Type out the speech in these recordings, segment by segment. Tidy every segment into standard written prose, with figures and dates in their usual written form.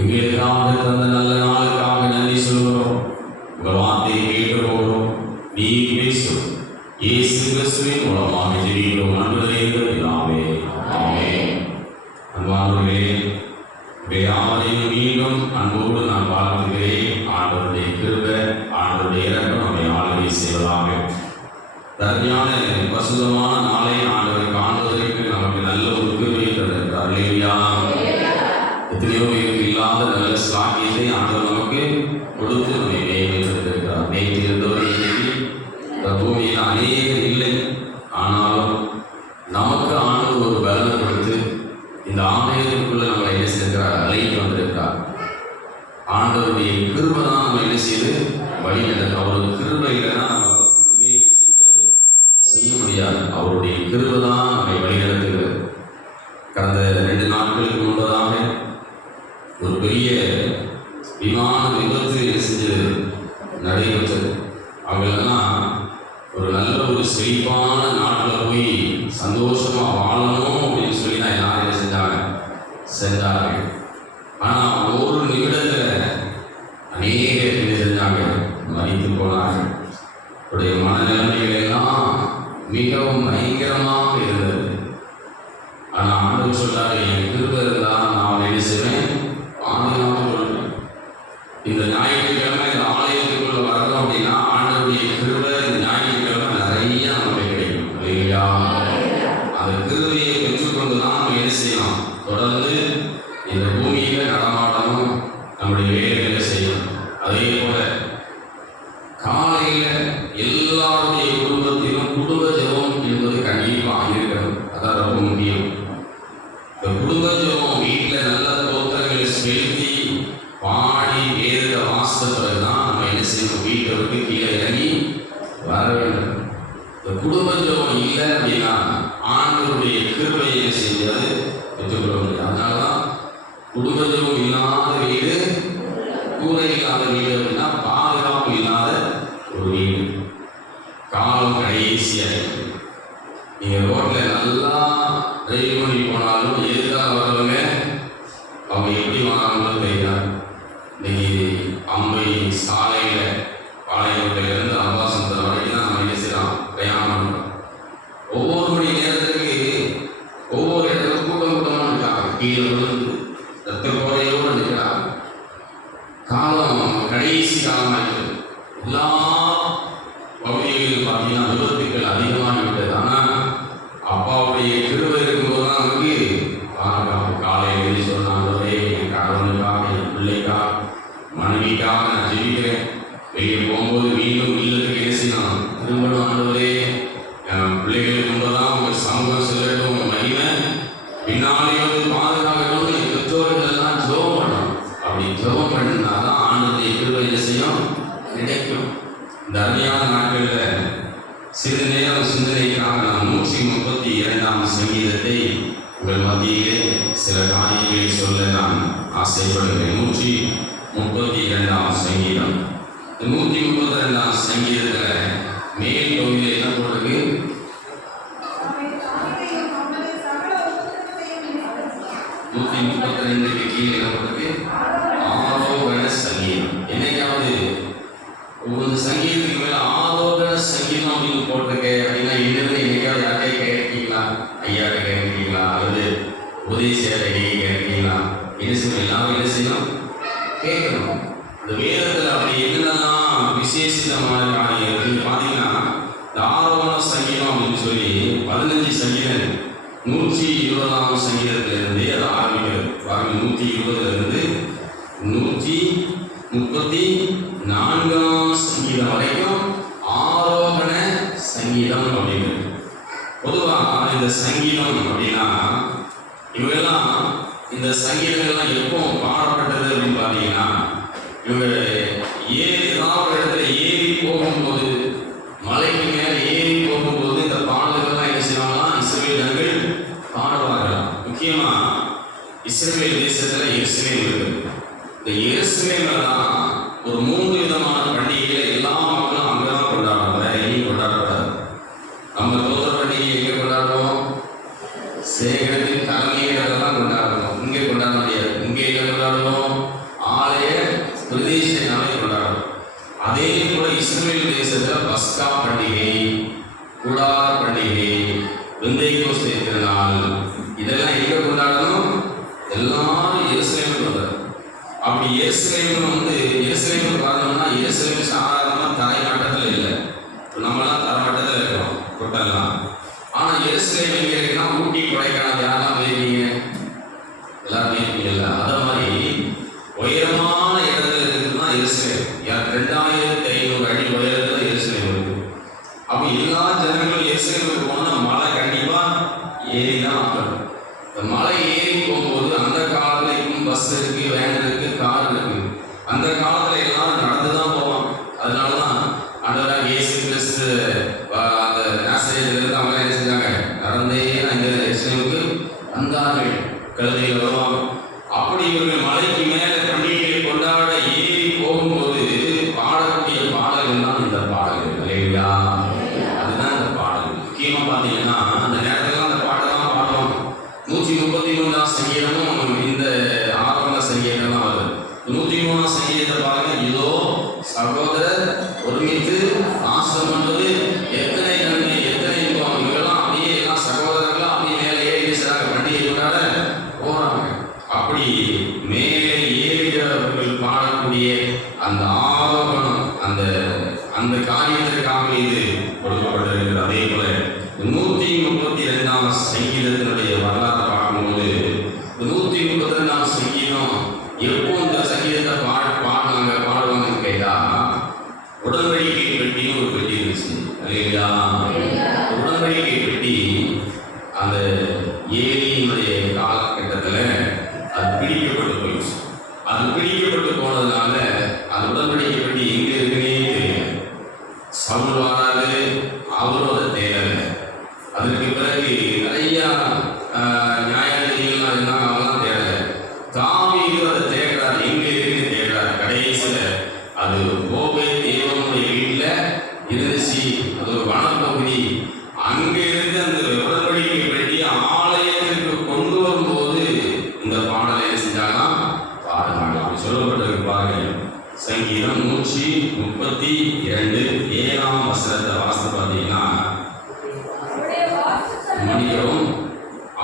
எங்களுக்காக தந்த நல்ல நாளுக்காக நன்றி சொல்கிறோம். உங்கள் வார்த்தையை கேட்டு போகிறோம். நீ பேசும் இயேசு கிறிஸ்துவின் மூலமாக ஜெபிக்கிறோம். எல்லாமே ஆமென். அன்பானவர்களே, யாவரையும் மீண்டும் அன்போடு நான் வாழ்த்துகிறேன். ஆண்டவருடைய கிருபை, ஆண்டவருடைய இரக்கம் நம்மை ஆளுகை செய்வதாக. தர்மையான பசுதமான நாளை ஆண்டவரை காண்பதற்கு நமக்கு நல்ல ஒரு கிருபை தந்திருக்கிறார். அல்லேலூயா. எத்தனையோ பேருக்கு இல்லாத நல்ல சாக்கியத்தை ஆண்டவர் நமக்கு கொடுத்து நம்மை நியமித்திருக்கிறார். நேற்று இருந்தவரை இந்த பூமியில் அநேகர் இல்லை, ஆனாலும் நமக்கு ஆண்டவர் ஒரு பலனை கொடுத்து இந்த ஆலயத்திற்குள்ள நம்மளை என்ன செய்திருக்கிறார், அழைத்து வந்திருக்கிறார். ஆண்டவருடைய கிருபை தான் நம்ம என்ன செய்து வழி நடக்கும். அவருடைய கிருபை இல்லைன்னா நம்ம ஒன்றுமே செய்ய முடியாது. அவருடைய கிருபை தான் நம்மை வழி நடத்துகிறது. கடந்த 2 நாட்களுக்கு முன்பதாக ஒரு பெரிய விமான விபத்து செஞ்சது நடைபெற்றது. அவங்களெல்லாம் ஒரு நல்ல ஒரு செழிப்பான நாட்டில் போய் சந்தோஷமா வாழணும் அப்படின்னு சொல்லி தான் எல்லாரும் என்ன செஞ்சாங்க. ஆனால் ஒரு நிமிடத்தில் அநேக என்ன செஞ்சாங்க, மறித்து போனார்கள். அவருடைய மனநிலைமைகள் எல்லாம் மிகவும் பயங்கரமாக இருந்தது. ஆனால் ஆண்டவர் சொல்றாரு, என் கிருபை இருந்தால் நான் என்ன செய்வேன், பாதுகாப்பு கொள்வேன். இந்த ஞாயிற்றுக்கிழமை இந்த ஆலயத்துக்குள்ள வரணும் அப்படின்னா ஆண்டவருடைய கிருபை இந்த ஞாயிற்றுக்கிழமை நிறைய நமக்கு கிடைக்கும். இல்லையா? அந்த கிருபையை பெற்றுக்கொண்டு தான் நம்ம என்ன செய்யணும், தொடர்ந்து இந்த பூமியில நடமாட்டமும் நம்முடைய வேலைகளை செய்யணும். அதே போல காலையில எல்லாருடைய குடும்பத்திலும் குடும்ப ஜெபம் என்பது கண்டிப்பாக இருக்கணும். அதான் ரொம்ப முக்கியம். இந்த குடும்ப ஜெபம் வீட்டில் நல்ல தோத்திரங்களை செலுத்தி பாடி வேத வாசித்த பிறகுதான் நம்ம என்ன செய்யணும், வீட்டை விட்டு கீழே இறங்கி வர வேண்டும். இந்த குடும்ப ஜெபம் இல்லை அப்படின்னா ஆண்டவருடைய கிருபையை என்ன செய்யாது, பெற்றுக்கொள்ள முடியாது. அதனாலதான் குடும்ப ஜெபம் இல்லாத வீடு கூரை இல்லாத வீடு அப்படின்னா பாதுகாப்பு இல்லாத ஒரு வீடு. காலம் கடைசியாக நீங்க ரோட்ல நல்லா டிரைவ் பண்ணி போனாலும் எதுக்காக வரவங்க அவங்க எப்படி வாங்கணும்னு தெரியாது. இன்னைக்கு அம்பை சாலையில பாளையங்கோட்டையிலிருந்து அம்பாசமுத்திரம் வரைக்கும் தான் நம்ம என்ன செய்யலாம், பிரயாணம் பண்ணுறோம். ஒவ்வொரு மணி நேரத்துக்கு ஒவ்வொரு இடத்துல கூட்டமாக இருக்காங்க, கீழே விழுந்து ரத்த கோரையோடு நிற்கிறாங்க. காலம் கடைசி காலமாயிருக்கு. எல்லா பகுதிகளில் பார்த்தீங்கன்னா விபத்துக்கள் அதிகமாகிவிட்டது. ஆனால் அப்பாவுடைய கிருபை இருக்கும்போது தான் நமக்கு பாதுகாப்பு. காலையில் எழுதி சொன்னாங்களே, என் கணவனுக்காக, என் பிள்ளைக்காக, மனைவிக்காக நான் ஜெபிக்கிறேன். வெளியே போகும்போது மீண்டும் இல்லத்துக்கு என்ன செய்யணும், திரும்பணும். ஆண்டவரே, என் பிள்ளைகளுக்கு முன்பதான் உங்கள் சமூகம் செல்லட்டும், உங்கள் மகிமை பின்னாலே வந்து பாதுகாக்கணும். என் பெற்றோர்கள் எல்லாம் ஜெபம் பண்ணணும். அப்படி ஜெபம் பண்ணினாதான் ஆண்டவருடைய கிருபை என்ன செய்யும், கிடைக்கும். இந்த அருமையான நாட்களில் சிறிது நேரம் சிந்தனைக்காக நாம் 132ஆம் சங்கீதத்தை உங்கள் மத்தியிலே சில காரியங்களை சொல்ல நான் ஆசைப்படுகிறேன். 132ஆம் சங்கீதம். 132ஆம் சங்கீதத்தில் மேல் பகுதியில் என்ன போட்டிருக்கு, கீழே என்ன போட்டிருக்கு, ஆரோகண சங்கீதம். என்னைக்காவது ஒவ்வொரு சங்கீதத்துக்கு மேல ஆரோகண சங்கீதம் அப்படின்னு போட்டிருக்கேன் அப்படின்னா என்னது என்னைக்காவது யாரையும் கேட்கீங்களா, ஐயாவை கேட்கீங்களா, அல்லது உதயசேரை கேட்கீங்களா? என்ன செய்யணும், எல்லாரும் என்ன செய்யணும், கேட்கணும். இந்த வேதத்தில் அப்படி என்னென்னலாம் விசேஷமான காரியம் அப்படின்னு பார்த்தீங்கன்னா, இந்த ஆரோகண சங்கீதம் அப்படின்னு சொல்லி 15 சங்கீதம் 120ஆம் சங்கீதத்திலிருந்து அது ஆரம்பிக்கிறது. 120லிருந்து 134ஆம் சங்கீதம் வரைக்கும் ஆரோகண சங்கீதம் அப்படிங்கிறது. பொதுவாக இந்த சங்கீதம் அப்படின்னா இவங்கெல்லாம் இந்த சங்கீதங்கள்லாம் எப்போ பாடப்பட்டது அப்படின்னு பார்த்தீங்கன்னா, இவங்க ஏதாவது இடத்துல ஏறி போகும்போது, மலைக்கு மேலே ஏறி போகும்போது இந்த பாடல்கள்லாம் என்ன செய்வாங்களாம், இஸ்ரவேல் ஜனங்கள் பாடுவார்கள். முக்கியமா இஸ்ரவேல் தேசத்துல எருசலேம் இருக்குது. இந்த எருசலேம்ல தான் ஒரு 3 விதமான பண்டிகைகளை எல்லா மக்களும் அங்கதான் கொண்டாடுவாங்க, வேற எங்கேயும் கொண்டாடக்கூடாது. நம்ம தோற்ற பண்டிகை எங்க கொண்டாடுவோம், சேகரத்தின் தலைமையிலெல்லாம் கொண்டாடுவோம். இங்கே கொண்டாட முடியாது. இங்கே எங்க கொண்டாடுவோம், அப்படி எருசலேம் வந்து எருசலேம் பார்த்தோம்னா எருசலேம் சாதாரணமா தரை மட்டத்தில் இல்லை. நம்மளாம் தரை மட்டத்தில் இருக்கிறோம் தொட்டெல்லாம். ஆனா எருசலேம் எங்க இருக்குன்னா ஊட்டி கொடைக்கானல் யாரெல்லாம் போயிருக்கீங்க? எல்லாரும் போயிருக்கீங்கல்ல? அத மாதிரி உயரமான இடத்துல இருக்குன்னா எருசலேம். 2500 அடி உயரத்துல எருசலேம் இருக்கு. அப்ப எல்லா ஜனங்களும் எருசலேமுக்கு போனா மலை கண்டிப்பா ஏறிதான் ஆகணும். இந்த மலை ஏறி போகும்போது அந்த காலத்துல இப்பவும் பஸ் இருக்கு, வேன் இருக்கு, கார் இருக்கு. அந்த காலத்துல எல்லாரும் நடந்துதான் போவாங்க. அதனாலதான் ஆண்டவராக இயேசு கிறிஸ்து அந்த நாசரேத்துல இருந்து அவங்க என்ன செஞ்சாங்க? நடந்தே அங்க எருசலேமுக்கு வந்தார்கள். கழுதையில் வருவாங்க. அப்படி இவர்கள் மலைக்கு மேல பண்டிகையை கொண்டாட ஏறி போகும்போது பாடக்கூடிய பாடல்கள் தான் இந்த பாடல்கள். இல்லையா? அதுதான் இந்த பாடல். முக்கியமா பாத்தீங்கன்னா அந்த நேரத்துல அந்த பாடலாம் பாடுவாங்க. 133ஆம் சங்கீதமும் இந்த ஆரம்ப சங்கீதம் தான் வருது. 103ஆம் சங்கீதத்தை பாருங்க. இதோ சகோதரர் ஒருமித்து ஆசிரம் பண்ணுவது எத்தனை நன்மை, எத்தனை இன்பம். இவங்கெல்லாம் அப்படியே எல்லாம் சகோதரர்களா அப்படியே மேலே ஏறி செய்றாங்க, பண்டிகை கொண்டாட போறாங்க. அப்படி மேலே ஏறியவர்கள் பாடக்கூடிய அந்த ஆரோகணம், அந்த காரியத்திற்காக இது கொடுக்கப்பட்டிருக்கிறது. அதே போல 132ஆம் சங்கீதத்தினுடைய வரலாறு பார்க்கும்போது 132ஆம் சங்கீதம் எப்போ இந்த சங்கீதத்தை பாடுவாங்கன்னு கேட்டா உடன்படிக்கை பெட்டின்னு ஒரு பெட்டி இருந்துச்சு. இல்லையா? உடன்படிக்கை பெட்டி அந்த ஏலியினுடைய காலகட்டத்தில் அது பிடிக்கப்பட்டு போயிடுச்சு. அது பிடிக்கப்பட்டு போனதுனால அது உடன்படிக்கை பெட்டி எங்க இருக்குன்னே தெரியல. சவுல் வராது, அவரும் அதை தேடல. அதற்கு பிறகு நிறைய நியாயங்கள்லாம் இருந்தாங்க, அவங்களாம் தேடல. தாவீது அதை தேடுறாரு, எங்க இருக்குன்னு தேடுறாரு. கடைசியில அது கோபே தேவனுடைய வீட்டுல இருந்துச்சு. அது ஒரு வனப்பகுதி. அங்க இருந்து அந்த உடன்படிக்கை பெட்டியை ஆலயத்திற்கு கொண்டு வரும்போது இந்த பாடலை என்ன செஞ்சாங்கன்னா பாடினாங்க. அப்படி சொல்லப்பட்டிருக்கு பாருங்க. சங்கீதம் 132 7ஆம் வசனத்தை வாசித்து பார்த்தீங்கன்னா மணியரும்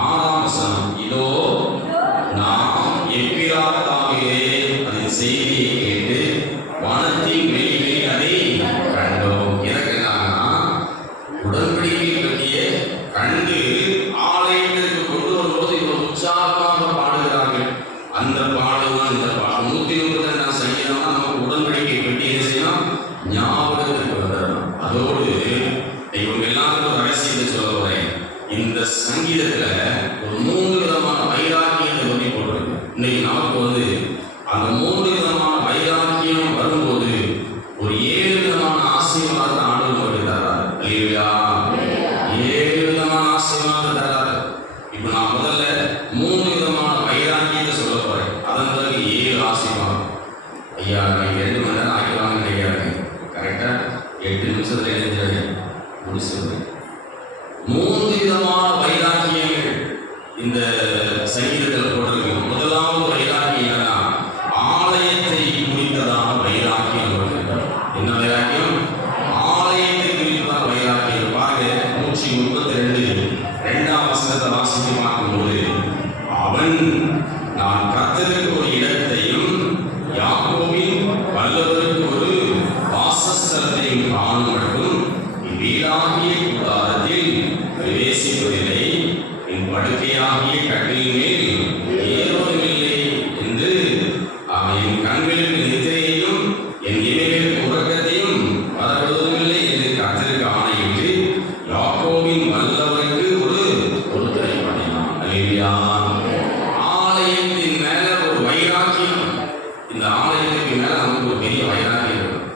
6ஆம் வசனம். இதோ நாம் எப்பிராத்தாவிலே அதன் செய்தியை கேட்டு வானத்தின் வெளியில் அதை கண்டோம். எனக்கு என்னன்னா உடன்படிக்கை பற்றிய கண்டு ஆலயத்திற்கு கொண்டு வரும்போது இவர் உற்சாகமாக பாடுகிறார்கள். அந்த பாடல்தான் இந்த பாடல். 132ஆம் சங்கீதம்னா நமக்கு உடன்படிக்கை பற்றி என்ன செய்யணும்? ஞாபகத்திற்கு வந்துடணும். அதோடு இவங்க எல்லாருக்கும் ஒரு ரகசியத்தை சொல்ல போறேன். இந்த சங்கீதத்துல ஒரு 3 விதமான வைராக்கியத்தை பற்றி போட்டிருக்கு. இன்னைக்கு நமக்கு வந்து அந்த 3 விதமான வைராக்கியம் வரும்போது ஒரு 7 விதமான ஆசீர்வாதத்தை ஆண்டவர் நமக்கு தர்றாரு. இல்லையா? 7 விதமான ஆசீர்வாதத்தை தர்றாரு. இப்போ நான் முதல்ல 3 விதமான வைராக்கியத்தை சொல்ல போறேன். அதன் பிறகு 7 ஆசீர்வாதம். ஐயா, நீங்க 2 மணி நேரம் ஆக்கிடுவாங்கன்னு நினைக்கிறாங்க. கரெக்டா 8 நிமிஷத்துல எழுதிடுறாங்க, முடிச்சிருங்க. 3 விதமான வைராக்கியங்கள் இந்த சங்கீதத்தில் போட்டிருக்கு. முதலாவது வைராக்கியம் என்னன்னா ஆலயத்தை குறித்ததான வைராக்கியம். என்ன வைராக்கியம்? ஆலயத்தை குறித்ததான வைராக்கியம். பாருங்க 132 2ஆம் வசனத்தை வாசித்து பார்க்கும்போது அவன் நான் கர்த்தருக்கு ஒரு இடத்தையும் யாக்கோபின் வல்லவருக்கு ஒரு வாசஸ்தலத்தையும் காணும் மட்டும் வீடாகிய கூடாரத்தில் பிரவேசிப்பதில்லை, என் படுக்கையாகிய கட்டிலின் மேல் ஏறுவதுமில்லை என்று என் கண்களுக்கு நித்திரையையும் என் இமைகளுக்கு உறக்கத்தையும் வரவிடுவதுமில்லை என்று கர்த்தருக்கு ஆணையிட்டு யாக்கோபின் வல்லவருக்கு ஒரு துறை பண்ணினான். அல்லேலூயா. ஆலயத்தின் மேல ஒரு வைராக்கியம். இந்த ஆலயத்துக்கு மேல நமக்கு ஒரு பெரிய வைராக்கியம் இருக்கும்.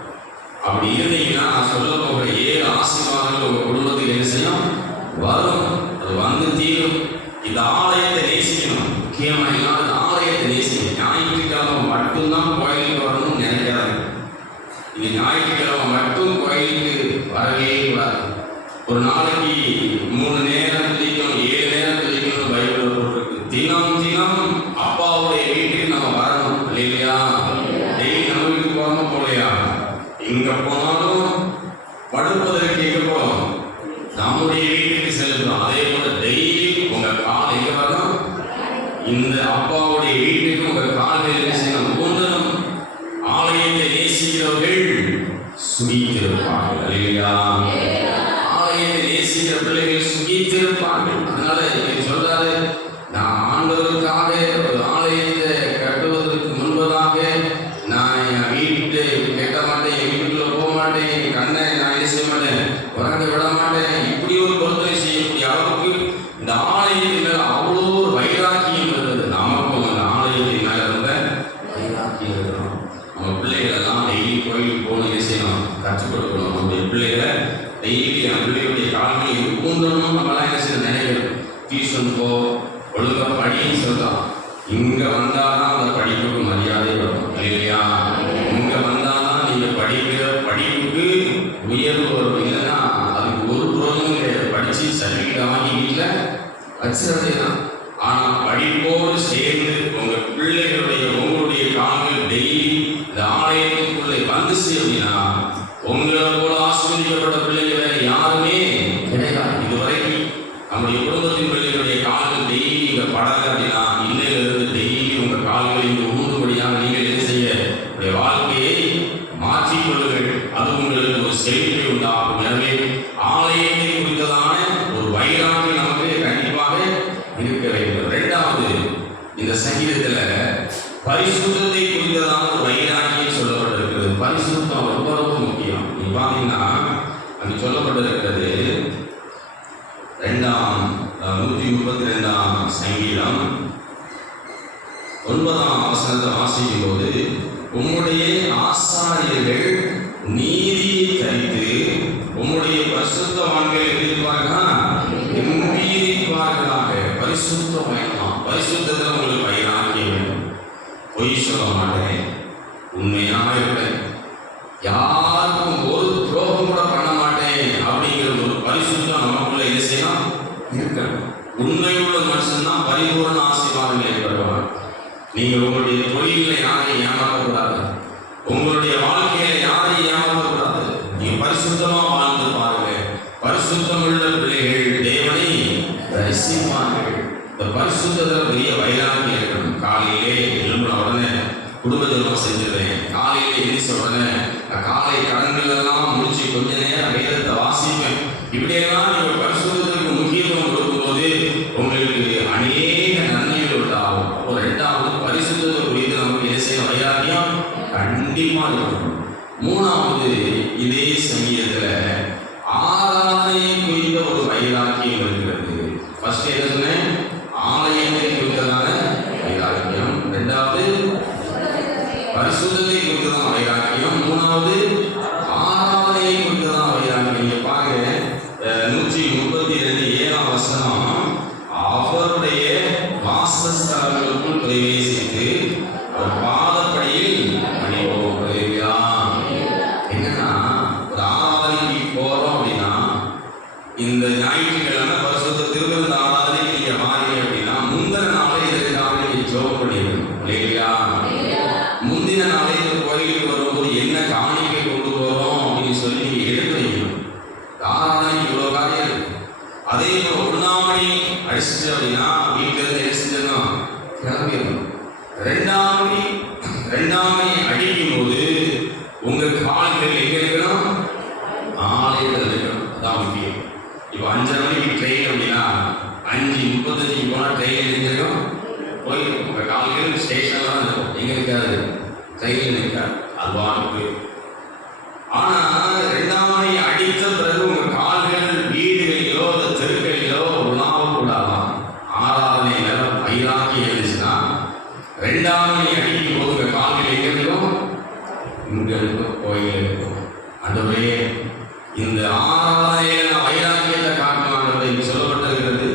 அப்படி இருந்தீங்கன்னா நான் சொல்ல போகிற 7 ஆசீர்வாதங்கள் உங்க குடும்பத்துக்கு என்ன செய்யும்? வரும். அது வந்து தீரும். இந்த ஆலயத்தை நேசிக்கணும். முக்கியமா இந்த ஆலயத்தை நேசிக்கணும். ஞாயிற்றுக்கிழமை மட்டும்தான் கோயிலுக்கு வரணும்னு நினைக்கிறாங்க. இது ஞாயிற்றுக்கிழமை மட்டும் கோயிலுக்கு வரவே கூடாது. ஒரு நாளைக்கு 3 நேரம் துதிக்கணும், 7 நேரம் துதிக்கணும் பைபிள் போட்டிருக்கு. தினம் தினம் அப்பாவுடைய வீட்டுக்கு நம்ம வரணும். இல்லையா? டெய்லி நம்ம வீட்டுக்கு போகாம போலையா? எங்க போனாலும் படுப்பதற்கு எங்க போறோம்? நம்முடைய வீட்டுக்கு செல்கிறோம். அதே போல டெய்லி உங்க கால் எங்க வரணும்? இந்த அப்பாவுடைய வீட்டுக்கு உங்க கால் செய்யணும். நேசிக்கிறவர்கள் சுகித்திருப்பார்கள். அல்லேலூயா. ஆலயத்தை நேசிக்கிற பிள்ளைகள் சுகித்திருப்பார்கள். அதனால இங்க சொல்றாரு, நான் ஆண்டவருக்காக ஒரு ஆலயத்தை கட்டுவதற்கு முன்பதாக நான் என் வீட்டை கட்ட மாட்டேன், என் வீட்டுக்குள்ள போக மாட்டேன், என் கண்ணை நான் என்ன செய்ய மாட்டேன், உறங்க விட மாட்டேன். இப்படி ஒரு பொருத்தனை செய்யக்கூடிய அளவுக்கு இந்த ஆலயத்தின் மேல அவ்வளோ ஒரு வைராக்கியம் இருந்தது. நமக்கும் அந்த ஆலயத்தின் மேல இருந்த வைராக்கியம் இருக்கணும். நம்ம பிள்ளைகள் எல்லாம் டெய்லி கோயிலுக்கு போகணும், என்ன செய்யணும், கற்றுக் கொடுக்கணும். நம்முடைய பிள்ளைகளை டெய்லி என் பிள்ளைகளுடைய காலங்கள் இருக்குன்றணும் நம்மளாம் என்ன செய்யணும், நினைக்கணும். டியூஷன் போ, ஒழுங்கா படின்னு சொல்லலாம். இங்க வந்தாதான் அந்த படிப்புக்கு மரியாதை வரும். இல்லையா? இங்க வந்தாதான் நீங்க படிக்கிற படிப்புக்கு உயர்வு வரும். இல்லைன்னா அதுக்கு ஒரு புரோஜனம் கிடையாது. படிச்சு சர்டிஃபிகேட் வாங்கி வீட்டில் வச்சுறதே தான். ஆனா படிப்போடு சேர்ந்து உங்க பிள்ளைகளுடைய உங்களுடைய காலங்கள் டெய்லி இந்த ஆலயத்துக்குள்ளே வந்துச்சு அப்படின்னா உங்களை போல ஆசீர்வதிக்கப்பட்ட பிள்ளைங்க வேற யாருமே கிடையாது. இதுவரைக்கும் நம்முடைய குடும்பத்தின் பிள்ளைகளுடைய கால்கள் டெய்லி இங்க படல அப்படின்னா இன்னையிலிருந்து டெய்லி உங்க கால்களை இங்கு ஊடுபடியாக நீங்கள் என்ன செய்ய உங்களுடைய வாழ்க்கையை மாற்றிக்கொள்ளுங்கள். அது உங்களுக்கு ஒரு செழிப்பை உண்டாகும். எனவே ஆலயத்தை குறித்ததான ஒரு வைராக்கியம் நமக்கு கண்டிப்பாக இருக்க வேண்டும். இரண்டாவது, இந்த சங்கீதத்துல பரிசுத்தத்தை குறித்ததான ஒரு வைராக்கியம் சொல்லப்பட்டிருக்கிறது. பரிசுத்தம் ரொம்ப ரொம்ப முக்கியம். நீ பார்த்தீங்கன்னா அங்கு சொல்லப்பட்டிருக்கிறது 132 சங்கீதம் 9ஆம் வசனத்தை வாசிக்கும் போது, உம்முடைய ஆசாரியர்கள் நீதியை தரித்து உம்முடைய பரிசுத்தவான்கள் எம்பீரிப்பார்களாக. பரிசுத்தம் வேணும். பரிசுத்தத்தில் உங்களுக்கு வைராக்கியம் வேண்டும். பொய் சொல்ல மாட்டேன், உண்மையாக இருப்பேன், யாருக்கும் ஒரு துரோகம் கூட பண்ண மாட்டேன் அப்படிங்கிற ஒரு பரிசுத்தம் நமக்குள்ள என்ன செய்யலாம், இருக்கணும். உண்மையுள்ள மனுஷன் தான் பரிபூர்ண ஆசீர்வாதங்களை பெறுவார். நீங்க உங்களுடைய தொழிலில் யாரையும் ஏமாற்றக்கூடாது, உங்களுடைய வாழ்க்கையில யாரையும் ஏமாற்றக்கூடாது. நீங்க பரிசுத்தமா வாழ்ந்து பாருங்க. பரிசுத்தம் உள்ள பிள்ளைகள் தேவனை தரிசிப்பார்கள். இந்த பரிசுத்தத்தில் பெரிய வைராக்கியம் இருக்கணும். காலையிலே எழும்பின உடனே குடும்ப ஜெபம் செஞ்சிருவேன். காலையில எரிச்ச உடனே காலை கடன்கள் எல்லாம் முடிச்சு கொஞ்ச நேரம் வேதத்தை வாசிப்பேன். இப்படியெல்லாம் நீங்க பரிசுத்தத்திற்கு முக்கியத்துவம் கொடுக்கும்போது உங்களுக்கு அநேக நன்மைகள் உண்டாகும். அப்போ இரண்டாவது, பரிசுத்தத்தை குறித்து நமக்கு என்ன செய்ய வைராக்கியம் கண்டிப்பா இருக்கணும். மூணாவது, இதே சமயத்துல ஆராதனை குறித்த ஒரு வைராக்கியம் இருக்கிறது. ஃபர்ஸ்ட் என்ன சொன்னேன், ஆலயத்தை குறித்ததான வைராக்கியம். இரண்டாவது பரிசுத்தத்தை குறித்ததான வைராக்கியம். மூணாவது ஆராதனையை குறித்ததான வைராக்கியம். நீங்க பாருங்க 132 வசனம், அவருடைய வாசஸ்தலங்களுக்குள் பிரவேசித்து அவர் பாதப்படியில் பணிவோம். என்னன்னா, ஒரு ஆராதனைக்கு போறோம் அப்படின்னா, இந்த ஞாயிற்றுக்கிழமை பரிசுத்த திருவிருந்த ஆராதனைக்கு நீங்க மாறீங்க அப்படின்னா முந்தின நாளே இதற்காக நீங்க ஜெபம் பண்ணிடணும். இல்லையா? முந்தின நாளே இந்த கோயிலுக்கு வரும்போது என்ன காணிக்கை கொண்டு போறோம் அப்படின்னு சொல்லி நீங்க எடுத்து வைக்கணும். ஆராதனைக்கு இவ்வளவு காரியம் இருக்கு. அதே போல 1ஆம் மணி அடிச்சுட்டு அப்படின்னா வீட்டுல இருந்து என்ன செஞ்சிடணும், கிளம்பிடணும். 2ஆம் மணி அடிக்கும் போது உங்க கால்கள் எங்க இருக்கணும், ஆலயத்தில் இருக்கணும். அதான் முக்கியம். இப்போ 5:30 மணிக்கு ட்ரெயின் அப்படின்னா 5:35 போனா ட்ரெயின் இருந்திருக்கும், போயிருக்கும். உங்க கால்கள் ஸ்டேஷன்ல தான் இருக்கும். எங்க இருக்காது, ட்ரெயின் இருக்காது, அதுவாக போயிருக்கும். ஆனா 2ஆம் மணி அடித்த பிறகு உங்க கால்கள் வீடுகளிலோ தெருக்களிலோ உணாவக்கூடாதான். ஆராதனை நேரம் வைராக்கி இருந்துச்சுன்னா 2ஆம் மணி அடிக்கும் போது உங்க கால்கள் எங்க இருக்கும், இங்க இருக்கும், கோயில் இருக்கும். ஆண்டவரே, இந்த ஆராதனையில வைராக்கியத்தை காட்டணும் என்று சொல்லப்பட்டிருக்கிறது.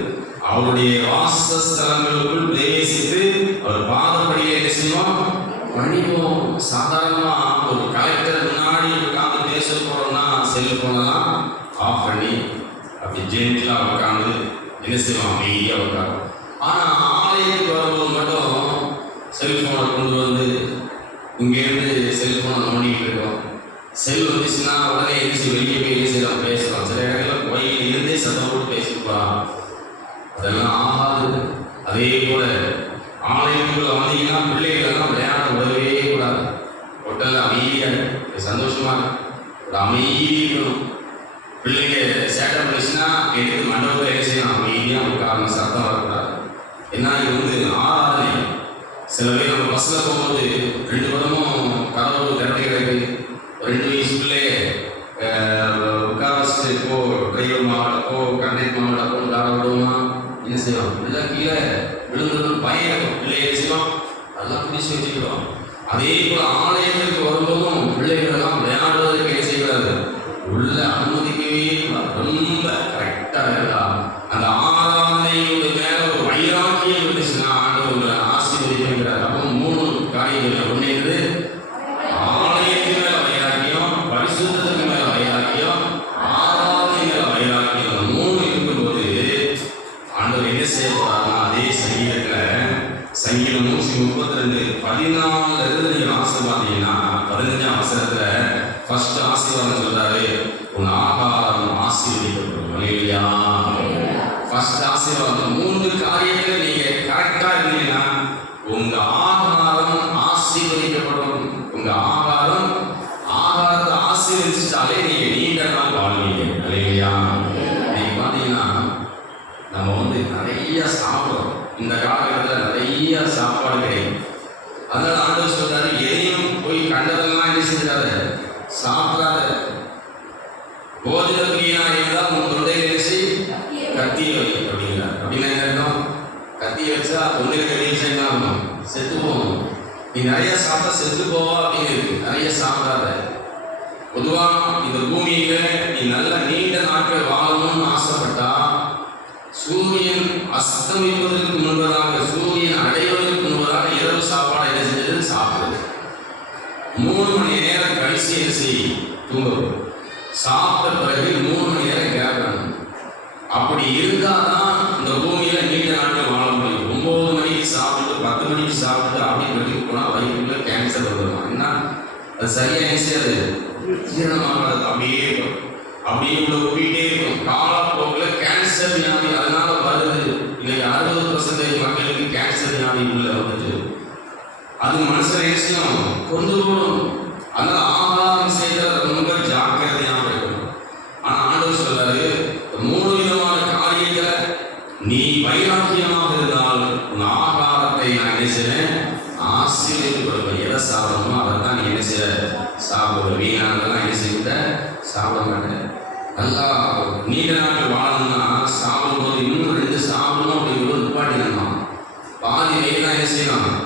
அவருடைய வாசஸ்தலங்களுக்குள் பிரவேசித்து அவர் பாதப்படியை என்ன செய்வோம், பணிவோம். சாதாரணமா ஒரு கலெக்டர் முன்னாடி உட்காந்து பேச போறோம்னா செல்போனெல்லாம் ஆஃப் பண்ணி அப்படி ஜென்டிலா உட்காந்து என்ன செய்வோம், அமைதியா உட்காரும். ஆனா ஆலயத்துக்கு வரும்போது மட்டும் செல்போனை கொண்டு வந்து இங்கேருந்து செல்போனை நோண்டிட்டு இருக்கோம். செல் வந்துச்சுன்னா உடனே எழுச்சி வெளியே போய் எழுச்சி நம்ம பேசலாம். சில இடங்களில் கோயில் இருந்தே சத்தம் போட்டு பேசிக்கலாம். அதெல்லாம் ஆகாது. அதே போல ஆலயத்துக்குள்ள வந்தீங்கன்னா பிள்ளைகள் எல்லாம் விளையாட விடவே கூடாது. ஹோட்டலில் அமைதியாக அமைதி இருக்கணும். பிள்ளைங்க சேட்டை பண்ணிச்சுன்னா எடுத்து மண்டபத்தில் என்ன செய்யணும், அமைதியாக உட்காரணும், சத்தம் வரக்கூடாது. ஏன்னா இது வந்து ஆராதனை. சில பேர் நம்ம பஸ்ஸில் போகும்போது 2 பக்கமும் கதவு திறந்து கிடக்கு, 2 வயசு பிள்ளைய உட்கார வச்சுட்டு போ டிரைவர் மாவட்ட போ கண்டக்டர் மாவட்ட போ உட்கார விடுவோமா, என்ன செய்வோம், பிள்ளை கீழே விழுந்துடும் பயம் இருக்கும். பிள்ளை என்ன செய்வோம், அதெல்லாம் பிடிச்சி வச்சுக்கிடுவோம். அதே போல ஆலயத்திற்கு வரும்போதும் பிள்ளைகள் எல்லாம் விளையாடுவதற்கு என்ன செய்யக்கூடாது, உள்ள அனுமதிக்கவே ரொம்ப கரெக்டாக இருக்கா. அந்த ஆராதனையோட மேல ஒரு வைராக்கியம் இருந்துச்சுன்னா ஆண்டவர் ஆசீர்வதிக்கிறார். அப்போ 3 காரியங்கள். ஒன்று இருக்குது ஆலயத்தின் மேல வைராக்கியம், பரிசுத்தத்துக்கு மேல வைராக்கியம், ஆராதனை மேல வைராக்கியம். 3 இருக்கும்போது ஆண்டவர் என்ன செய்ய போறாருன்னா, அதே சங்கீதம் 132 14 இருந்து நீங்க வாசம் பார்த்தீங்கன்னா 15ஆம் வசனத்துல ஃபர்ஸ்ட் ஆசீர்வாதம் சொல்றாரு, உன் ஆகாரம் ஆசீர்வதிக்கப்படும். அல்லேலூயா. ஃபர்ஸ்ட் ஆசீர்வாதம் 3 காரியத்துல நீங்க கரெக்டா இருந்தீங்கன்னா உங்க ஆகாரம் ஆசீர்வதிக்கப்படும். உங்க ஆகாரத்தை ஆசீர்வதிச்சாலே நீங்க நீண்ட நாள் வாழ்வீங்க. அல்லேலூயா. நீங்க பாத்தீங்கன்னா நம்ம வந்து நிறைய சாப்பிடுறோம். இந்த காலகட்டத்தில் நிறைய சாப்பாடு கிடைக்கும். அதனால ஆண்டவர் சொல்றாரு, எதையும் போய் கண்டதெல்லாம் என்ன செஞ்சாத, சாப்பிடாத. போஜன பிரியா இருந்தால் உன் தொண்டையை நினைச்சு கத்தியை வை அப்படிங்கிறார். அப்படின்னா என்ன அர்த்தம், கத்தியை வச்சா தொண்டையில கத்தியை செய்யலாம், செத்து போகணும். நீ நிறைய சாப்பிட்டா செத்து போவா அப்படின்னு இருக்கு. நிறைய சாப்பிடாத. பொதுவா இந்த பூமியில நீ நல்ல நீண்ட நாட்கள் வாழணும்னு ஆசைப்பட்டா சூரியன் அஸ்தமிப்பதற்கு முன்பதாக, சூரியன் அடைவதற்கு முன்பதாக இரவு சாப்பாடு என்ன செஞ்சது, சாப்பிடுது. 3 மணி நேரம் கழிச்சு என்ன செய்ய, தூங்கும். சாப்பிட்ட பிறகு 3 மணி நேரம் கேட்கணும். அப்படி இருந்தாதான் இந்த பூமியில நீண்ட நாட்கள் வாழ முடியும். 9 மணிக்கு சாப்பிட்டு 10 மணிக்கு சாப்பிட்டு அப்படின்னு போனா வயிற்றுக்குள்ள கேன்சர் வந்துடும். என்ன அது சரியா என்ன செய்யாது, ஜீரணமாகாது. அப்படியே இருக்கும், அப்படியே உள்ள போயிட்டே இருக்கும். காலப்போக்கில் கேன்சர் வியாதி அதனால வருது. இன்னைக்கு 60% மக்களுக்கு கேன்சர் வியாதி உள்ள வந்துட்டு அது மனுஷன் விஷயம் கொண்டு போடும். அதனால ஆகாரம் செய்யறது ரொம்ப ஜாக்கிரதையாக இருக்கணும். ஆனா ஆண்டவர் சொல்றாரு, 3 விதமான காரியங்களை நீ வைராக்கியமாக இருந்தால் உன் ஆகாரத்தை நான் என்ன செய்வேன், ஆசீர்வதித்து கொடுப்பேன். எதை சாப்பிடணுமோ அதை தான் நீ என்ன செய்ய சாப்பிடுற. வீணானதெல்லாம் என்ன செய்ய சாப்பிட மாட்டேன். நல்லா நீண்ட நாட்கள் வாழணும்னா சாப்பிடும்போது இன்னும் 2 சாப்பிடணும் அப்படிங்கிறது நிப்பாட்டிடணும். பாதி வயிறு தான் என்ன செய்யணும்,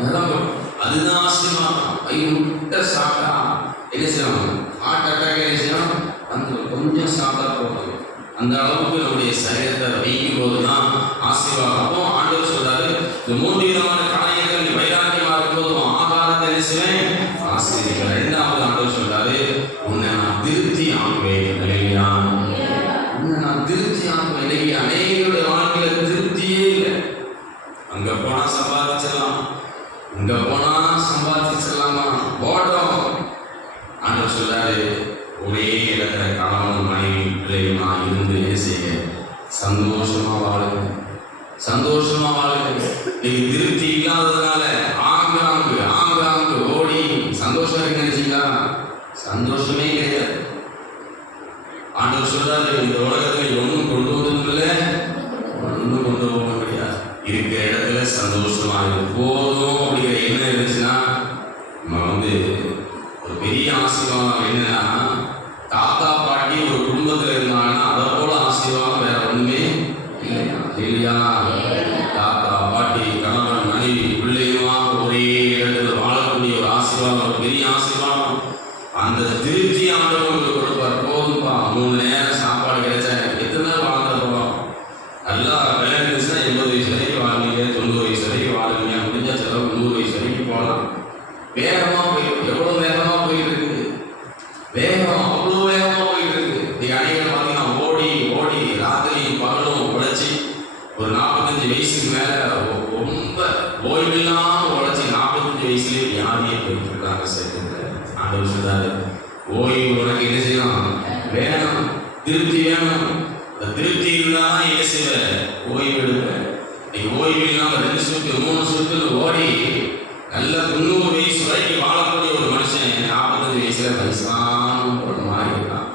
நிரம்பும். அதுதான் ஆசீர்வாதம். வயிறு முட்டை சாப்பிட்டா என்ன செய்யணும், ஹார்ட் அட்டாக் என்ன செய்யணும், அந்த கொஞ்சம் சாப்பிட்டா போகும். அந்த அளவுக்கு நம்முடைய சரீரத்தை வைக்கும் போது தான் ஆசீர்வாதம். அப்போ ஆண்டவர் சொல்றாரு, இந்த 3 விதமான காரியங்கள் நீ வைராக்கியமாக இருக்கும்போது ஆகாரத்தை என்ன செய்வேன், ஆசீர்வதிக்கிறேன். 2வது ஆண்டவர் சொல்றாரு, உன்னை நான் திருப்தி ஆக்குவேன். இல்லையா, உன்னை நான் திருப்தி ஆக்குவேன். இன்னைக்கு அநேகருடைய வாழ்க்கையில திருப்தியே இல்லை. அங்க போனா சம்பாதிச்சிடலாம், இங்க போனா சம்பாதிச்சிடலாமா, போட்டோம். ஆண்டவர் சொல்றாரு, ஒரே இடத்துல கணவன் மனைவி பிள்ளையுமா இருந்து என்ன செய்ய, சந்தோஷமா வாழுங்க, சந்தோஷமா வாழுங்க. நீங்க திருப்தி இல்லாததுனால ஆங்காங்கு ஓடி சந்தோஷம் இருக்கு நினைச்சீங்களா, சந்தோஷமே கிடையாது. ஆண்டவர் சொல்றாரு, இந்த உலகத்துல ஒன்றும் கொண்டு வந்ததும் இல்லை, ஒன்றும் கொண்டு போக முடியாது. இருக்கிற இடத்துல சந்தோஷமா இருக்கும் போதும் அப்படிங்கிற எண்ணம் இருந்துச்சுன்னா நம்ம வந்து ஒரு பெரிய ஆசீர்வாதம். என்னன்னா, தாத்தா பாட்டி ஒரு குடும்பத்தில் இருந்தாங்கன்னா அதை போல ஆசீர்வாதம் வேற ஒண்ணுமே இல்லையா, இல்லையா. தாத்தா பாட்டி கணவன் மனைவி பிள்ளையுமா ஒரே இடத்துல வாழக்கூடிய ஒரு ஆசீர்வாதம், ஒரு பெரிய ஆசீர்வாதம். அந்த திருப்தி ஆண்டவங்களுக்கு கொடுப்பார். போதும்பா, 3 நேரம் சாப்பாடு கிடைச்சா எத்தனை நாள் வாழ்ந்துட போகிறோம். நல்லா விலை இருந்துச்சுன்னா 80 வயசு வரைக்கும் வாழ்வீங்க, 90 வயசு வரைக்கும் வாழ்வீங்க, முடிஞ்சா செலவு 100 வயசு வரைக்கும் போகலாம். வேகமா போயிட்டு, எவ்வளவு வேகமா போயிட்டு இருக்குது, வேகம் அவ்வளோ வேகமா போயிட்டு இருக்கு. நீங்க அனைவரும் பார்த்தீங்கன்னா ஓடி ராத்திரியும் பகலும் உழைச்சி ஒரு 45 வயசுக்கு மேல ரொம்ப ஓய்வில்லாம உழைச்சி 45 வயசுலேயே வியாதியை போயிட்டு இருக்காங்க. சேர்த்து ஆண்டவர் சொல்றாரு, ஓய்வு உனக்கு என்ன செய்யணும், வேணும், திருப்தி வேணும். அந்த திருப்தி இருந்தால் என்ன செய்வ, ஓய்வு எடுப்பேன். நீங்க ஓய்வு இல்லாம 2 சுற்று 3 சுற்று ஓடி நல்ல 90 வயசு வரைக்கும் வாழக்கூடிய ஒரு மனுஷன் 45 வயசுல வயசான ஒரு மாதிரி இருக்கான்.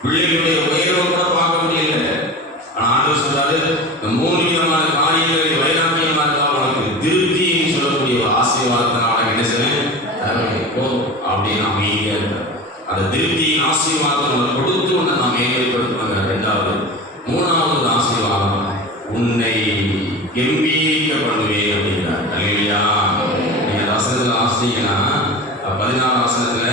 பிள்ளைகளுடைய உயர்வை கூட பார்க்க முடியல. ஆனா ஆண்டவர் சொல்றாரு, இந்த 3 விதமான காரியங்களில் வைராக்கியமா இருந்தா உனக்கு திருப்தின்னு சொல்லக்கூடிய ஒரு ஆசீர்வாதத்தை நான் என்ன செய்வேன் போதும் அப்படின்னு அமைதியா இருக்கார். அந்த திருப்தியின் ஆசீர்வாதம் உனக்கு கொடுத்து உன்னை நான் மேன்மைப்படுத்துவாங்க. 2வது 3வது ஆசீர்வாதம், உன்னை கம்பீரிக்க பண்ணுவேன் அப்படிங்கிறார். அல்லேலூயா. நீங்க வசனத்துல ஆசிரியனா 16 வசனத்துல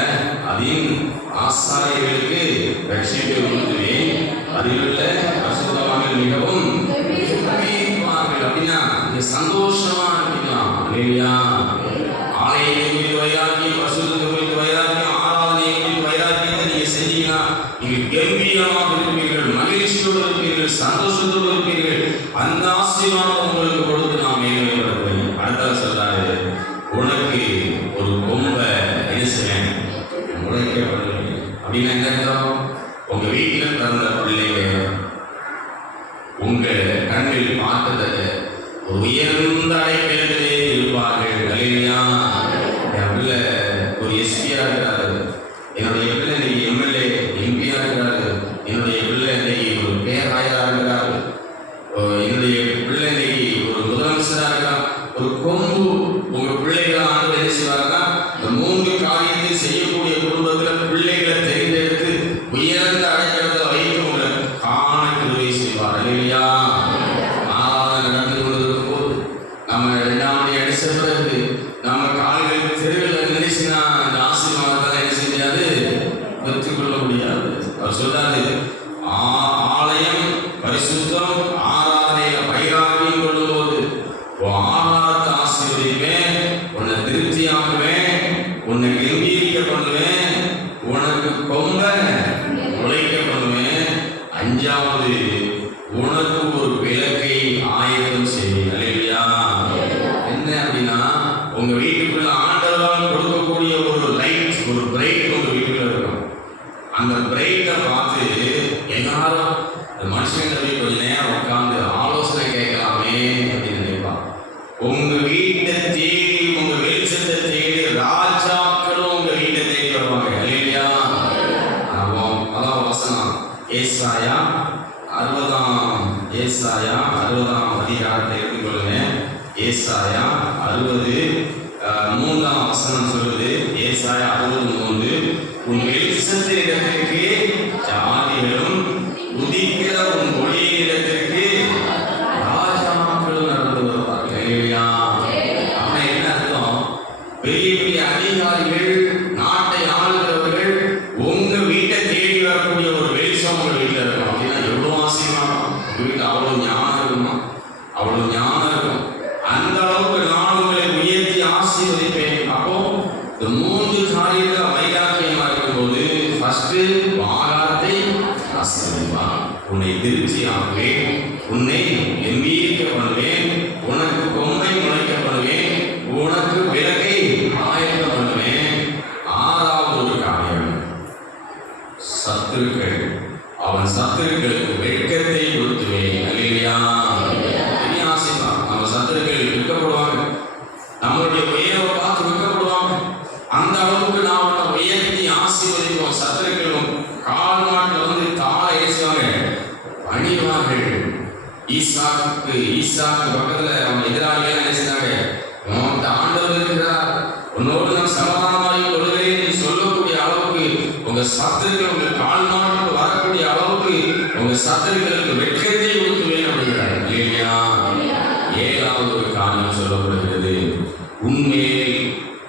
அதையும் ஆசாரியர்களுக்கு ரட்சிப்பை உணர்த்துவேன், அதிலுள்ள பரிசுத்தவான்கள் மிகவும் கம்பீரிப்பார்கள் அப்படின்னா நீங்க சந்தோஷமா இருக்கலாம். அல்லேலூயா. ஆலயத்தை குறித்து வைராக்கியம், பரிசுத்தத்தை குறித்து வைராக்கியம், ஆராதனையை குறித்து வைராக்கியத்தை நீங்க செஞ்சீங்கன்னா நீங்க கம்பீரமாக இருப்பீர்கள், மகிழ்ச்சியோடு இருப்பீர்கள், சந்தோஷத்தோடு இருப்பீர்கள். அந்த ஆசீர்வாதம் உங்களுக்கு கொடுத்து நான் மேன்மைப்படுத்துவேன். அடுத்த சொல்றாரு, உனக்கு ஒரு கொம்பை எரிசுவேன், முளைக்கப்படுவேன். அப்படின்னா என்ன அர்த்தம்? உங்க வீட்டில் பிறந்த பிள்ளைங்க உங்க கண்ணில் பார்த்ததற்க ஒரு உயர்ந்த அடைக்கலத்திலே இருப்பார்கள். அல்லேலூயா. என் பிள்ளை ஒரு எஸ்பியா இருக்கிறாரு, என்னுடைய பிள்ளை இன்னைக்கு எம்எல்ஏ எம்பியா இருக்கிறாரு, என்னுடைய பிள்ளை இன்னைக்கு ஒரு பேராயரா இருக்கிறாரு, என்னுடைய பிள்ளை இன்னைக்கு ஒரு முதலமைச்சரா இருக்கான். ஒரு கொம்பு உங்க பிள்ளைகளை ஆண்டு என்ன செய்வாருன்னா, இந்த 3 காரியத்தை செய்யக்கூடிய குடும்பத்தில் பிள்ளைகளை தேர்ந்தெடுத்து உயர்ந்த அடைக்கலத்தை வைத்து உங்களை காண கிருபை செய்வார். அல்லேலூயா. ஆராதனை நடந்து கொண்டிருக்கும் போது நம்ம 2ஆம் மணி அடிச்ச பிறகு நம்ம கால்கள் தெருவில் நினைச்சுனா அந்த ஆசீர்வாதத்தை என்ன செய்ய முடியாது, பெற்றுக்கொள்ள முடியாது. அவர் சொல்றாரு, ஆலயம் பரிசுத்தம், ஆராதனையில வைராக்கியம் கொள்ளும் போது ஆகாரத்தை ஆசீர்வதிப்பேன், உன்னை திருப்தியாக்குவேன், உன்னை கம்பீரிக்க பண்ணுவேன், உனக்கு கொம்பை உழைக்க பண்ணுவேன். 5வது, உனக்கு ஒரு விளக்கை ஆயத்தம் செய்வேன். அல்லேலூயா. என்ன அப்படின்னா உங்க வீட்டுக்குள்ள ஆண்டவரால் கொடுக்கக்கூடிய ஒரு லைட், ஒரு பிரைட் உங்க வீட்டுக்குள்ள இருக்கும். அந்த பிரைட்டை பார்த்து எல்லாரும் இந்த மனுஷன் கொஞ்ச நேரம் உட்கார்ந்து ஆலோசனை கேட்கலாமே அப்படின்னு நினைப்பான். உங்க வீட்டை தேடி, உங்க வெளிச்சத்தை தேடி ராஜாக்களும் உங்க வீட்டை தேடி வருவாங்க. அல்லேலூயா. அதான் வசனம் ஏசாயா 60ஆம் அதிகாரத்தை எடுத்துக்கொள்ளுங்க. ஏசாயா 60 3ஆம் வசனம் சொல்லுது. ஏசாயா 63, உன் வெளிச்சத்தின் இடத்திற்கு ஜாதிகளும், உதிக்கிற உன் ஒளியின் இடத்திற்கு ராஜாக்களும் நடந்து வருவார்கள். அல்லேலூயா. அப்படின்னா என்ன அர்த்தம்? பெரிய பெரிய அதிகாரிகள், நாட்டை ஆளுகிறவர்கள் உங்க வீட்டை தேடி வரக்கூடிய ஒரு வெளிச்சம் உங்க வீட்டில் இருக்கும். அப்படின்னா எவ்வளவு ஆசீர்வாதம். உங்க வீட்டில் அவ்வளவு ஞானம் இருக்குமா, அவ்வளவு ஞானம் இருக்கும். அந்த அளவுக்கு நான் உங்களை உயர்த்தி ஆசீர்வதிப்பேன். அப்போ இந்த 3 காரியத்துல வைராக்கியமா இருக்கும்போது ஃபர்ஸ்ட் ஆகாரத்தை ஆசீர்வதிப்பான், உன்னை திருச்சி ஆக்குவேன், உன்னை கம்பீரிக்க பண்ணுவேன், உனக்கு கொம்பை முளைக்க பண்ணுவேன், உனக்கு விளக்கை ஆயத்தம் பண்ணுவேன். 6வது ஒரு காரியம், சத்துருக்கள், அவன் சத்துருக்களுக்கு வெட்கத்தை கொடுத்துவேன். அல்லேலூயா. பெரிய ஆசீர்வாதம். நம்ம சத்துருக்கள் வெட்கப்படுவாங்க, நம்மளுடைய உயர்வை பார்த்து வெட்கப்படுவாங்க. அந்த அளவுக்கு நாம் உன்னை உயர்த்தி ஆசீர்வதிப்போம். சத்துருக்களும் கால் மாட்டில் வந்து தாழ ஏசுவாங்க, பணிவார்கள். ஈசாக்கு பக்கத்துல அவங்க எதிராளிகள் என்ன செய்தாங்க, உன்கிட்ட ஆண்டவர் இருக்கிறார், உன்னோடு நான் சமாதானமாகி கொள்கிறேன் சொல்லக்கூடிய அளவுக்கு உங்க சத்துருக்கள் உங்க கால் மாட்டில் வரக்கூடிய அளவுக்கு உங்க சத்துருக்களுக்கு வெட்கத்தை ஊற்றுவேன் அப்படிங்கிறார். இல்லையா? 7வது ஒரு காரணம் சொல்லப்படுகிறது, உண்மையில்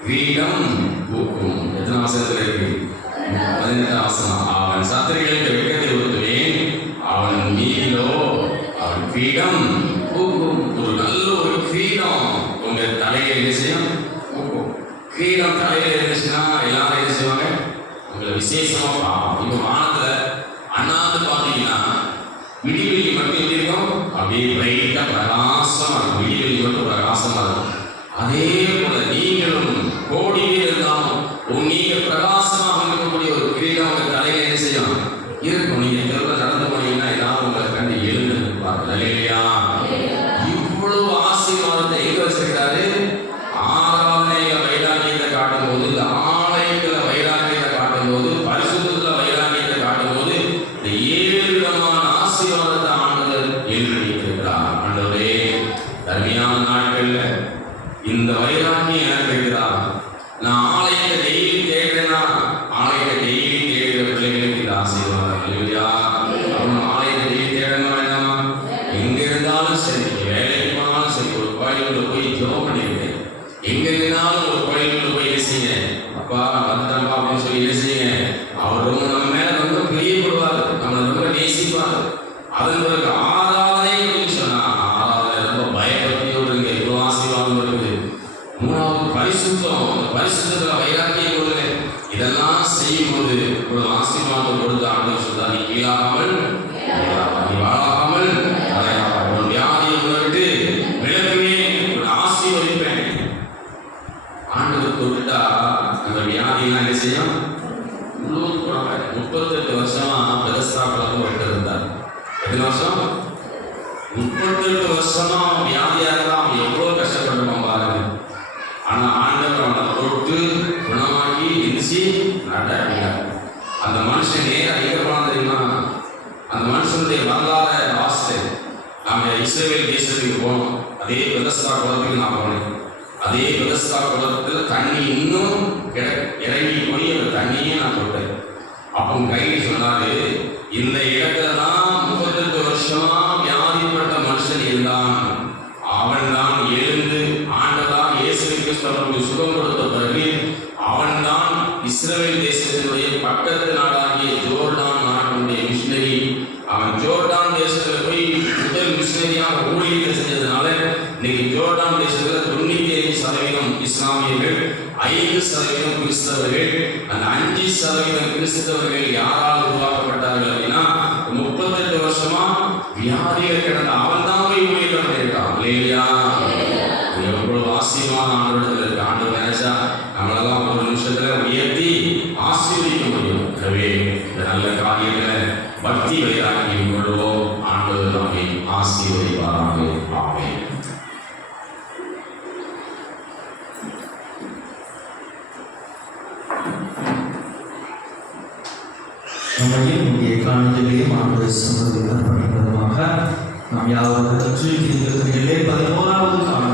வீடம் பூக்கும். எத்தனை வசனத்தில் இருக்கு? 18ஆம் வசனம். அவன் சத்துருக்களுக்கு வெட்கத்தை ஊற்றுவேன், அவன் மீதிலோ அவன் பீடம் பூக்கும். ஒரு நல்ல ஒரு கிரீடம் உங்க தலையில என்ன செய்யும்? பூக்கும். கிரீடம் தலையில இருந்துச்சுன்னா எல்லாரும் என்ன செய்வாங்க? உங்களை விசேஷமா பார்ப்போம். இப்போ வானத்துல அண்ணாந்து பார்த்தீங்கன்னா விடிவெளி மட்டும் எப்படி இருக்கும்? அப்படியே பிரைட்டா பிரகாசமா இருக்கும். விடிவெளி மட்டும் பிரகாசமா இருக்கும். அதே போல நீங்களும் கோடி பேர் இருந்தாலும் நீங்க பிரகாசமாக இருக்கக்கூடிய ஒரு கிரீடம் உங்க தலையில என்ன செய்யும்? இருக்கும். நீங்க தெருவில் நடந்து போனீங்கன்னா எல்லாரும் உங்களை கண்டு எழுந்து நிற்பார்கள். இல்லையா? இவ்வளவு ஆசீர்வாதத்தை எங்க வச்சிருக்காரு? ஆராதனையில வைராக்கியத்தை காட்டும் போது, இந்த ஆலயத்துல வைராக்கியத்தை காட்டும் நான் ஆலயத்தை டெய்லி தேடுறேன்னா, ஆலயத்தை டெய்லி தேடுற பிள்ளைகளுக்கு இந்த ஆசீர்வாதம் இல்லையா? அவங்க ஆலயத்தை டெய்லி தேடணும் வேண்டாமா? எங்க இருந்தாலும் சரி, வேலைக்கு போனாலும் சரி, ஒரு கோயிலுக்குள்ள போய் ஜெபம் பண்ணிருக்கேன். எங்க இருந்தாலும் ஒரு கோயிலுக்குள்ள போய் என்ன செய்யுங்க, அப்பா வந்துட்டப்பா அப்படின்னு சொல்லி என்ன செய்யுங்க. அவர் ரொம்ப நம்ம மேல ரொம்ப பிரியப்படுவார், நம்மளை ரொம்ப நேசிப்பார். அதன் பிறகு ஆராதனை அப்படின்னு சொன்னா, ஆராதனை ரொம்ப பயபக்தியோடு இருங்க, இவ்வளவு ஆசீர்வாதம் இருக்குது. மூணாவது பரிசுத்தம், பரிசுத்தத்துல வைராக்கியம் கொள்ளுங்க. இதெல்லாம் செய்யும் போது இவ்வளவு ஆசீர்வாதம் கொடுத்து ஆண்டவர் சொல்றார், நீ கீழாகாமல் நீ வாழாமல் உன் வியாதியை விட்டு விலக்குவேன், உன் ஆசீர்வதிப்பேன். ஆண்டவர் தொட்டுட்டா அந்த வியாதியெல்லாம் என்ன செய்யும்? 38 வருஷமா பெதஸ்தா குளத்துல ஒருத்தர் இருந்தார். எத்தனை வருஷம்? 38 வருஷமா அவன் வியாதியா இருந்தா அவன் எவ்வளவு கஷ்டப்பட்டுப்பான் பாருங்க. ஆனா ஆண்டவர் அவனை தொட்டு குணமாக்கி எரிச்சு நடக்கிறார். அந்த மனுஷன் நேரா எங்க போனான் தெரியுமா? அந்த மனுஷனுடைய வரலாறு வாசித்து நாம இஸ்ரவேல் தேசத்துக்கு போனோம். அதே பெதஸ்தா குளத்துக்கு நான் போனேன். அதே பெதஸ்தா குளத்துல தண்ணி இன்னும் இறங்கி போய் அந்த தண்ணியே நான் தொட்டேன். அப்போ கைதி சொன்னாரு, இந்த இடத்துல தான் 38 வருஷமா வியாதிப்பட்ட மனுஷன் இருந்தான். அவன் தான் எழுந்து ஆண்டதான் இயேசு கிறிஸ்துவுக்கு சுகம் கொடுத்த பிறகு அவன் தான் இஸ்ரவேல் தேசத்தினுடைய பக்கத்து நாடாகிய ஜோர்டான் நாட்டினுடைய மிஷினரி. அவன் ஜோர்டான் தேசத்துல போய் முதல் மிஷினரியாக ஊழியர்கள் செஞ்சதுனால இன்னைக்கு ஜோர்டான் தேசத்துல 95% இஸ்லாமியர்கள், 5% கிறிஸ்தவர்கள். அந்த 5% கிறிஸ்தவர்கள் யாரால் உருவாக்கப்பட்டார்கள் அப்படின்னா, 38 வருஷமா வியாதியில கிடந்த அவன் தான் போய் ஊழியர்கள் பண்ணியிருக்கான் இல்லையா? எவ்வளவு ஆசீர்வாதம் ஆண்டவரிடத்துல இருக்கு. ஆண்டவர் நினைச்சா நம்மளெல்லாம் ஒரு நிமிஷத்துல உயர்த்தி ஆசீர்வதிக்க முடியும். எனவே இந்த நல்ல காரியங்களை பக்தி வைராக்கி கொள்வோம். ஆண்டவர் நம்மை ஆசீர்வதிப்பாராக. ஆமென். நம்மையும் இங்கே காணிக்கையிலேயும் ஆண்டவர் சமூகத்தில் அர்ப்பணிப்பதமாக நாம் யாவரும் கற்று 11வது காண